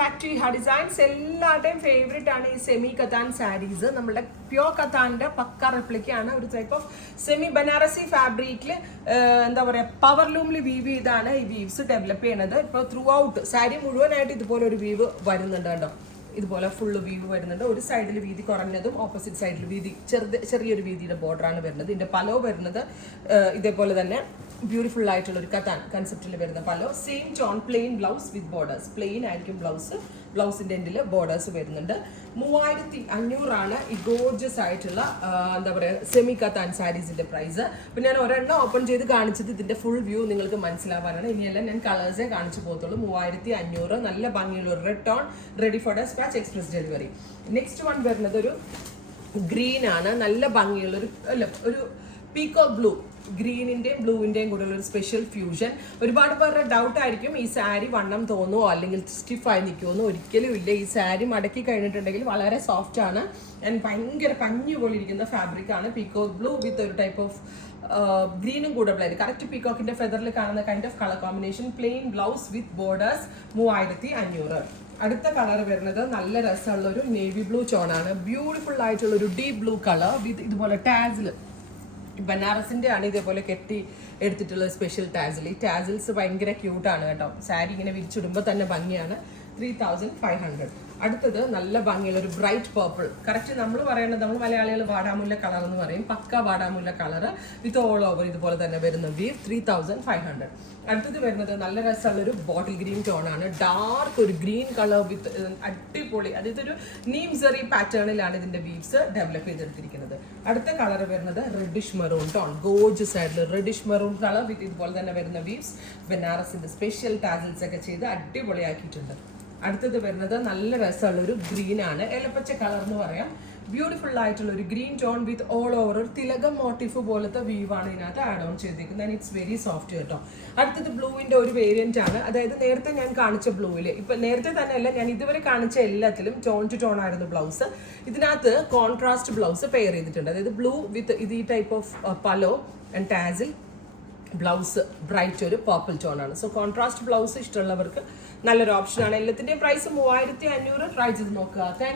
Back to ഹാ designs. എല്ലാവരുടെയും favourite ആണ് ഈ സെമി കത്താൻ സാരീസ്. നമ്മുടെ പ്യോർ കത്താൻ്റെ പക്ക റെപ്ലിക്കാണ്. ഒരു ടൈപ്പ് ഓഫ് സെമി ബനാറസി ഫാബ്രിക്കിൽ എന്താ പറയുക പവർ ലൂമിൽ വീവ് ചെയ്താണ് ഈ വീവ്സ് ഡെവലപ്പ് ചെയ്യണത്. ഇപ്പോൾ ത്രൂ ഔട്ട് സാരി മുഴുവനായിട്ട് ഇതുപോലെ ഒരു വീവ് വരുന്നുണ്ട് കേട്ടോ. ഇതുപോലെ ഫുള്ള് വീവ് വരുന്നുണ്ട്. ഒരു സൈഡിൽ വീതി കുറഞ്ഞതും ഓപ്പോസിറ്റ് സൈഡിൽ വീതി ചെറിയൊരു വീതിയുടെ ബോർഡറാണ് വരുന്നത്. ഇതിൻ്റെ പലോ വരുന്നത് ഇതേപോലെ തന്നെ ബ്യൂട്ടിഫുൾ ആയിട്ടുള്ള ഒരു കത്താൻ കൺസെപ്റ്റിൽ വരുന്ന പലോ. Same tone plain blouse with borders. Plain ആയിരിക്കും ബ്ലൗസ്. ബ്ലൗസിൻ്റെ എൻഡിൽ ബോർഡേഴ്സ് വരുന്നുണ്ട്. 3500 ഈ ഗോർജസ് ആയിട്ടുള്ള എന്താ പറയുക സെമി കത്താൻ സാരീസിൻ്റെ പ്രൈസ്. അപ്പം ഞാൻ ഒരെണ്ണം ഓപ്പൺ ചെയ്ത് കാണിച്ചത് ഇതിൻ്റെ ഫുൾ വ്യൂ നിങ്ങൾക്ക് മനസ്സിലാവാനാണ്. ഇനിയെല്ലാം ഞാൻ കളേഴ്സേ കാണിച്ചു പോകത്തുള്ളൂ. 3500 നല്ല ഭംഗിയുള്ള ഒരു red tone, ready for dispatch, express delivery. Next one വരുന്നത് ഒരു ഗ്രീൻ ആണ്. നല്ല ഭംഗിയുള്ള ഒരു പീക്കോക്ക് ബ്ലൂ, ഗ്രീനിന്റെയും ബ്ലൂവിന്റെയും കൂടെ ഒരു സ്പെഷ്യൽ ഫ്യൂഷൻ. ഒരുപാട് പേരുടെ ഡൗട്ട് ആയിരിക്കും ഈ സാരി വണ്ണം തോന്നുമോ അല്ലെങ്കിൽ സ്റ്റിഫായി നിൽക്കുമോ. ഒരിക്കലും ഇല്ല. ഈ സാരി മടക്കി കഴിഞ്ഞിട്ടുണ്ടെങ്കിൽ വളരെ സോഫ്റ്റ് ആണ് ആൻഡ് ഭയങ്കര പഞ്ഞു പോലെ ഇരിക്കുന്ന ഫാബ്രിക് ആണ്. പീക്കോക്ക് ബ്ലൂ വിത്ത് ഒരു ടൈപ്പ് ഓഫ് ഗ്രീനും കൂടെ ബ്ലൈൻഡ്. കറക്റ്റ് പീക്കോക്കിന്റെ ഫെദറിൽ കാണുന്ന kind of colour combination. Plain blouse with borders. 3500. അടുത്ത കളർ വരുന്നത് നല്ല രസമുള്ള ഒരു നേവി ബ്ലൂ ടോണാണ്. ബ്യൂട്ടിഫുൾ ആയിട്ടുള്ള ഒരു ഡീപ് ബ്ലൂ കളർ വിത്ത് ഇതുപോലെ ടാസിൽ. ബനാറസിന്റെ ആണ് ഇതേപോലെ കെട്ടി എടുത്തിട്ടുള്ള സ്പെഷ്യൽ ടാസിൽ. ഈ ടാസിൽസ് ഭയങ്കര ക്യൂട്ടാണ് കേട്ടോ. സാരി ഇങ്ങനെ വിരിച്ചിടുമ്പോൾ തന്നെ ഭംഗിയാണ്. 3500. അടുത്തത് നല്ല ഭംഗിയുള്ള ഒരു ബ്രൈറ്റ് പേർപ്പിൾ. കറക്റ്റ് നമ്മൾ പറയുന്നത്, നമ്മൾ മലയാളികൾ വാടാമുല്ല കളർ എന്ന് പറയും. പക്ക വാടാമുല്ല കളർ വിത്ത് ഓൾ ഓവർ ഇതുപോലെ തന്നെ വരുന്ന വീവ്. 3500. അടുത്തത് വരുന്നത് നല്ല രസമുള്ളൊരു ബോട്ടിൽ ഗ്രീൻ ടോൺ ആണ്. ഡാർക്ക് ഒരു ഗ്രീൻ കളർ വിത്ത് അടിപൊളി. അതായത് ഒരു നീം സെറി പാറ്റേണിലാണ് ഇതിന്റെ വീവ്സ് ഡെവലപ്പ് ചെയ്തെടുത്തിരിക്കുന്നത്. അടുത്ത കളർ വരുന്നത് റെഡിഷ് മെറൂൺ ടോൺ. ഗോർജസ് ആയിട്ടുള്ള റെഡിഷ് മെറൂൺ കളർ വിത്ത് ഇതുപോലെ തന്നെ വരുന്ന വീവ്സ്. ബനാറസിന്റെ സ്പെഷ്യൽ ടാസിൽസ് ഒക്കെ ചെയ്ത് അടിപൊളിയാക്കിയിട്ടുണ്ട്. അടുത്തത് വരുന്നത് നല്ല രസമുള്ള ഒരു ഗ്രീൻ ആണ്. ഏലപ്പച്ച കളർ എന്ന് പറയാം. ബ്യൂട്ടിഫുൾ ആയിട്ടുള്ള ഒരു green tone with all over ഒരു തിലകം മോട്ടീഫ് പോലത്തെ വീവാണ് ഇതിനകത്ത് ആഡ് ഓൺ ചെയ്തിരിക്കുന്നത്. ആൻഡ് ഇറ്റ്സ് വെരി സോഫ്റ്റ് കേട്ടോ. അടുത്തത് ബ്ലൂവിന്റെ ഒരു വേരിയന്റ് ആണ്. അതായത് നേരത്തെ ഞാൻ കാണിച്ച ബ്ലൂവിൽ, ഇപ്പൊ നേരത്തെ തന്നെയല്ല, ഞാൻ ഇതുവരെ കാണിച്ച എല്ലാത്തിലും ടോൺ ടു ടോൺ ആയിരുന്നു ബ്ലൗസ്. ഇതിനകത്ത് കോൺട്രാസ്റ്റ് ബ്ലൗസ് പെയർ ചെയ്തിട്ടുണ്ട്. അതായത് ബ്ലൂ വിത്ത് ഇത് ഈ ടൈപ്പ് ഓഫ് പലോ ആൻഡ് ടാസിൽ. ബ്ലൗസ് ബ്രൈറ്റ് ഒരു പർപ്പിൾ ടോൺ ആണ്. സോ കോൺട്രാസ്റ്റ് ബ്ലൗസ് ഇഷ്ടമുള്ളവർക്ക് നല്ലൊരു ഓപ്ഷനാണ്. എല്ലാത്തിൻ്റെയും പ്രൈസ് 3500. ട്രൈ ചെയ്ത് നോക്കുക. താങ്ക്